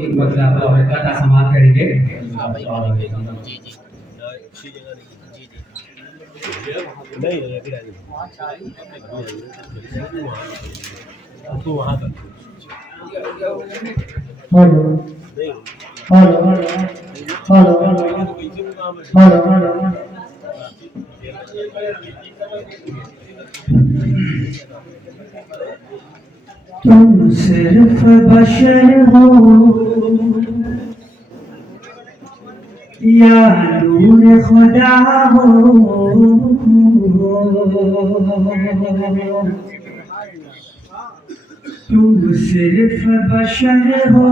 ایک مسئلہ آپ لوگ کا سماعت کریں گے. جی جی تم صرف بشر ہو یا نور خدا ہو، تم صرف بشر ہو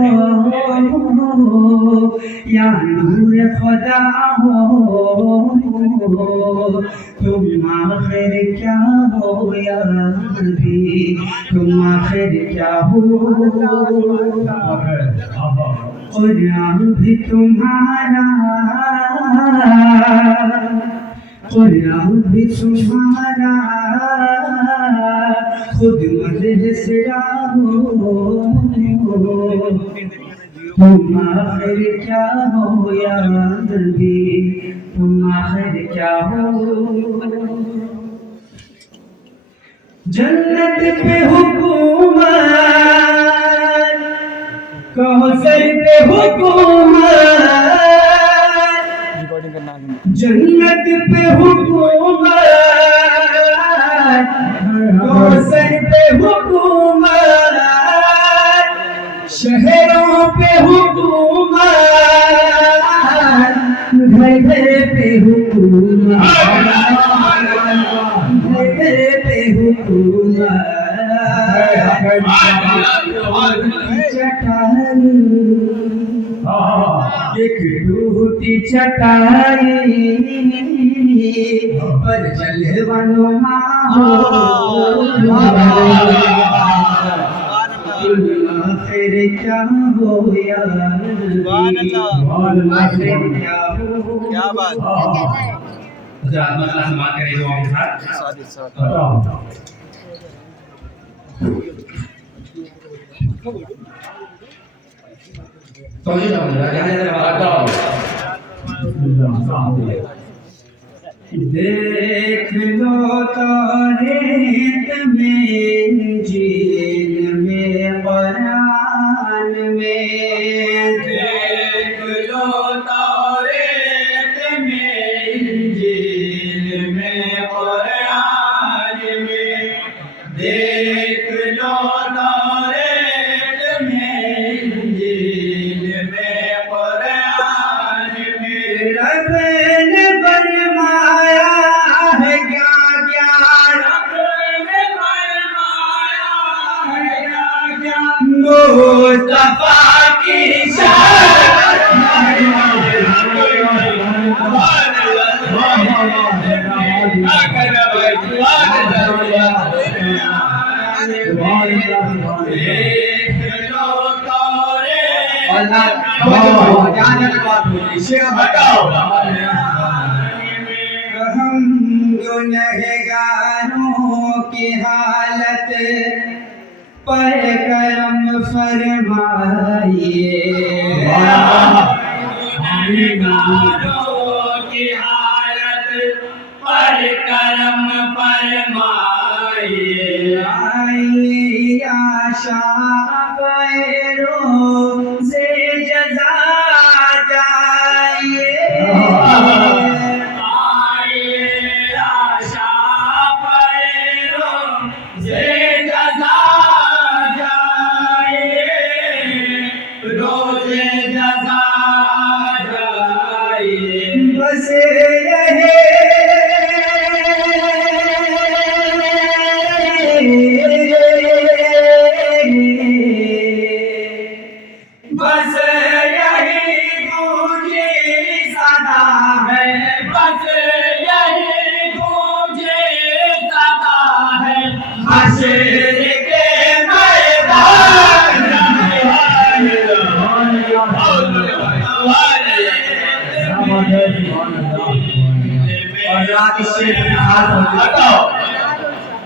یا نور خدا ہو، تم آخر کیا ہو یا نبی، تم آخر کیا ہو. قرآن بھی تمہارا، قرآن بھی تمہارا، خود مدح سرا ہو، تم آخر کیا ہو یا نبی، تم آخر کیا ہو. جنت پہ حکومت، کوثر پہ حکومت، جنت پہ حکومت، کوثر پہ حکومت، شہروں پہ حکومت، گھر گھر پہ حکومت، گھر گھر پہ حکومت. چٹائی ایک ٹوٹی چٹائی پر جلوہ نما ہو، آخر کیا ہو یا نبی، آخر کیا ہو. کیا بات حضرات مسئلہ سماعت کریں دعاؤں کے ساتھ. دیکھ لو تاریخ میں، انجیل میں، قرآن میں، دیکھ لو تاریخ میں، انجیل میں، قرآن میں، دیکھ لو تاریخ میں، انجیل میں، قرآن میں. رب نے فرمایا ہے کیا کیا، رب نے فرمایا ہے کیا کیا، مصطفیٰ کی شان. ہم گنہگاروں کی حالت پر کرم فرمائیے، گنہگاروں کی حالت پر کرم فرمائیے. آئیے یا شافع روز جزا جائیے، بس رہے بس یہی مجھے صدا ہے، بس یہی مجھے صدا ہے، حشر کے میدان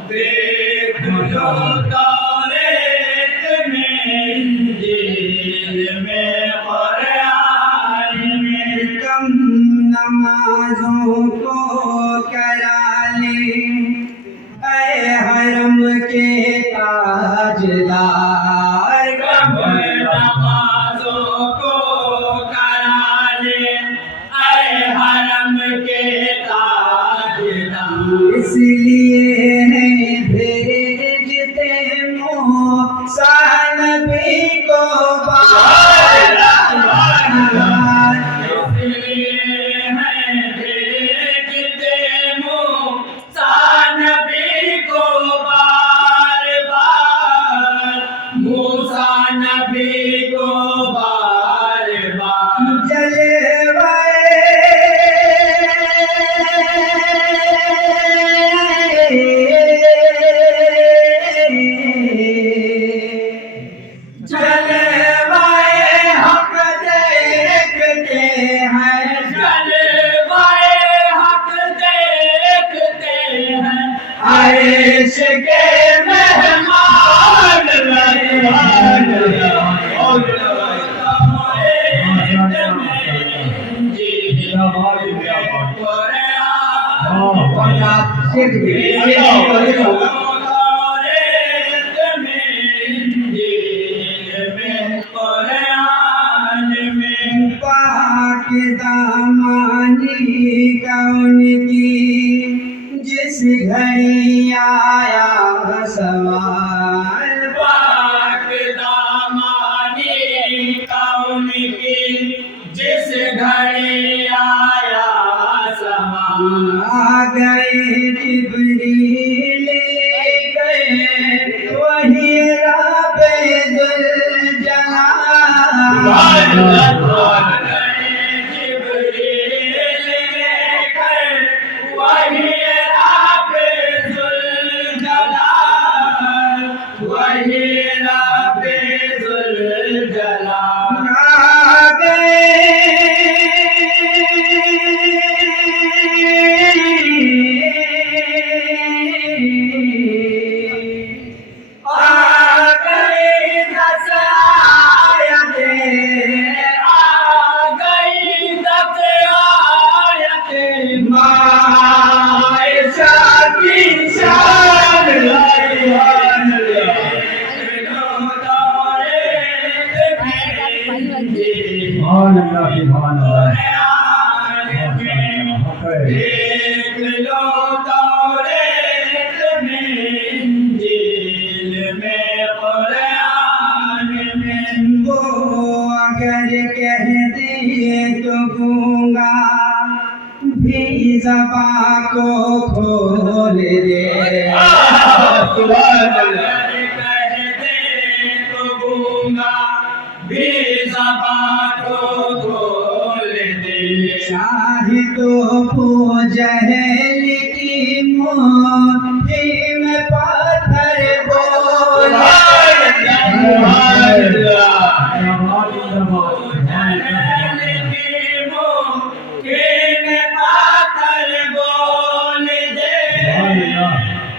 دیکھ لو تاریخ میں، انجیل میں، قرآن میں کم نمازوں کو کرا لے اے حرم کے تاجدار کم نمازوں کو کرا لے اے حرم کے تاجدار اس لیے ہیں بھیجتے موسیٰ نبی کو بار بار اس لیے ہیں بھیجتے موسیٰ نبی کو بار بار موسیٰ نبی کو بار بار جلوائے حق دیکھتے ہیں جلوائے حق دیکھتے ہیں عرش کے مہمان پاک دامانی کون کی جس گھڑی آیا سوال پاک دامانی کون کی جس گھڑی آیا سوال آ گئے جبریل لے گئے وہی رب ذوالجلال آ گئے دس آیتیں عائشہ کی شان سبحان اللہ سبحان اللہ دیکھ لو توریت میں انجیل میں قرآن میں وہ اگر کہہ دے تو گونگا بھی زباں کو کھول دے کہہ دے تو گونگا بھی زبان کو کھول دے شاہد و جہل کی مٹھی میں پتھر بولے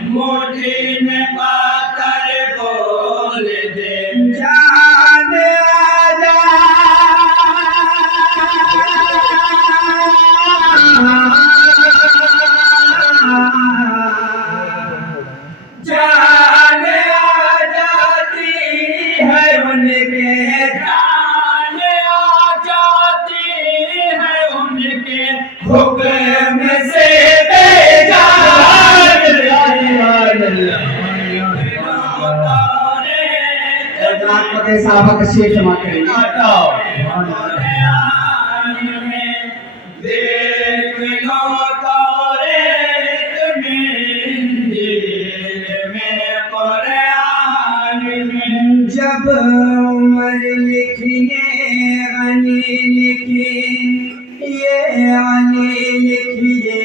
موٹی میں پاتر بول دے جان آجا جان آ جاتی ہے ان کے جان آ جاتی ہے ان کے حکم سے بے جان صحابہ کا شیر سماعت کریں گے دیکھ لو توریت میں انجیل میں قرآن میں جب عمر لکھیے غنی لکھی یہ علی لکھیے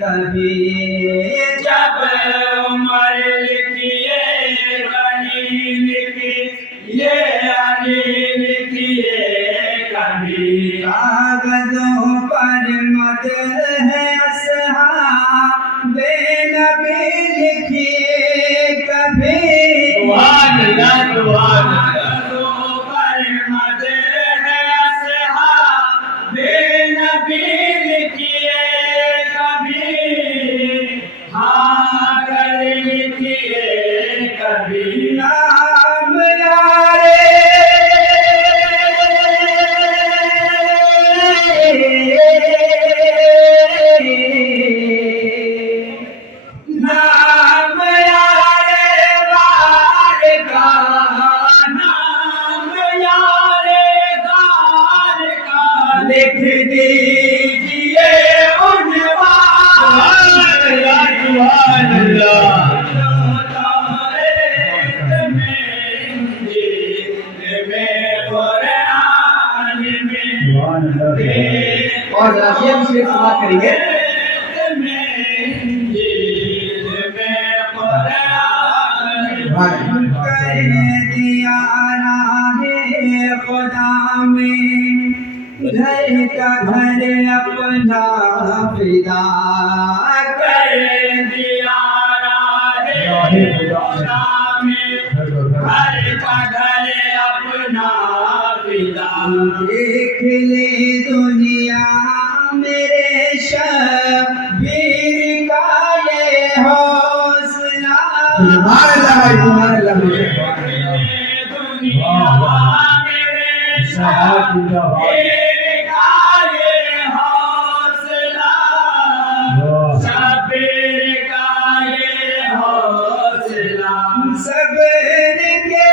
کبھی جب عمر لکھیے غنی لکھی یہ علی لکھیے کبھی کاغذوں پر مد ہے اصحاب نبی لکھیے کبھی کاغذوں پر مد اور جناب یہ بھی شعر سماعت کریں گے. کر دیا راہ خدا میں گھر کا گھر اپنا فدا. کر دیا راہ خدا میں گھر کا گھر اپنا فدا. دیکھ لے دنیا میرے شبیر کا یہ حوصلہ. دنیا میرے شبیر کا یہ حوصلہ. شبیر کا یہ حوصلہ. صبر کے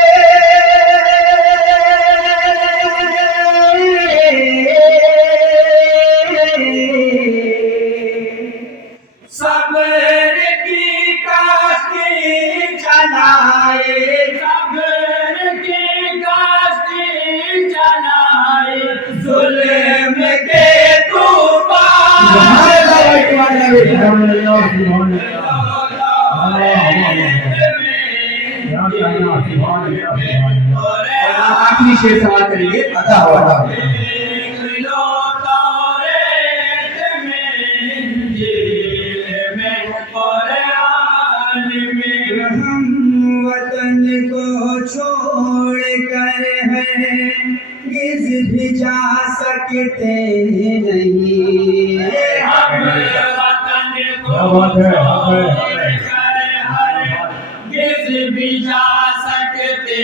صبر کی کاشتی چلائے. صبر کی کاشتی چلائے. ظلم کے آخری شعر سماعت کریں گے. عطا ہو عطا ہو. ہم وطن کو چھوڑ کر ہرگز بھی جا سکتے نہیں. ہم وطن کو چھوڑ کر ہرگز بھی جا سکتے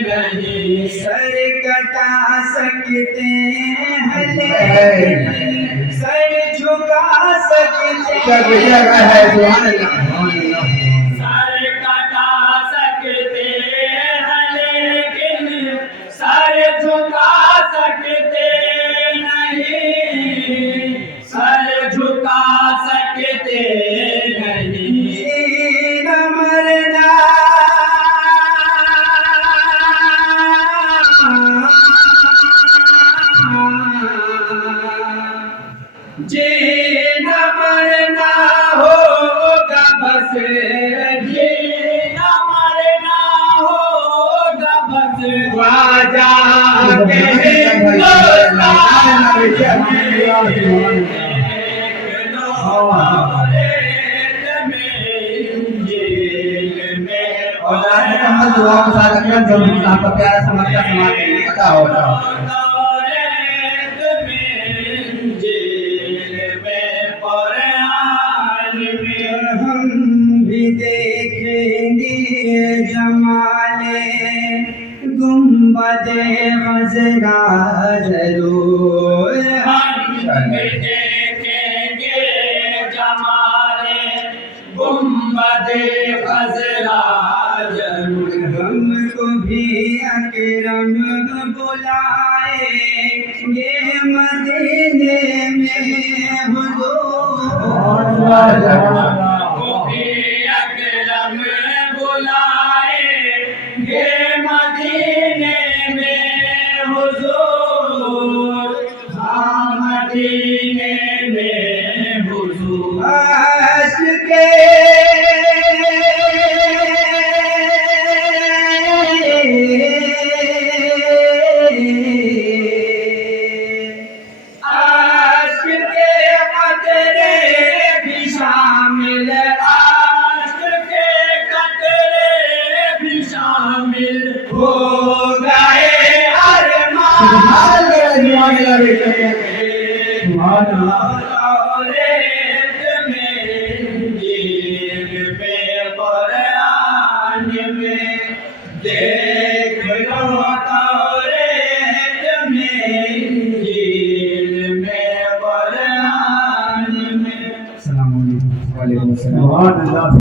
نہیں. سر کٹا سکتے ہیں لیکن سر جھکا سکتے سر کٹا سکتے ہیں لیکن سر جھکا سکتے نہیں. سر جھکا سکتے نہیں. جینا مرنا جینا مرنا ہوگا بس. جینا مرنا ہوگا بس. خواجہ کے ہندوستان دعا کے ساتھ اکرم ضرور آپ کا پیارا سمجھ کا سماعت کریں گے. عطا ہو عطا ہو. ہم بھی دیکھیں گے جمال گنبد خضرا ضرور. ہم دیکھیں گے جمال گنبد خضرا ضرور. ہم کو بھی اکرم بلائیں گے مدینے میں حضور. کو بھی اکرم بلائیں گے مدینے میں حضور. ہاں مدینے میں حضور. عاشق عاشق کے قطرے بھی شامل. عاشق کے قطرے بھی شامل ہو گئے ارمان. توریت میں انجیل میں قرآن میں دیکھ لو. توریت میں انجیل میں قرآن میں. السلام علیکم. وعلیکم السلام.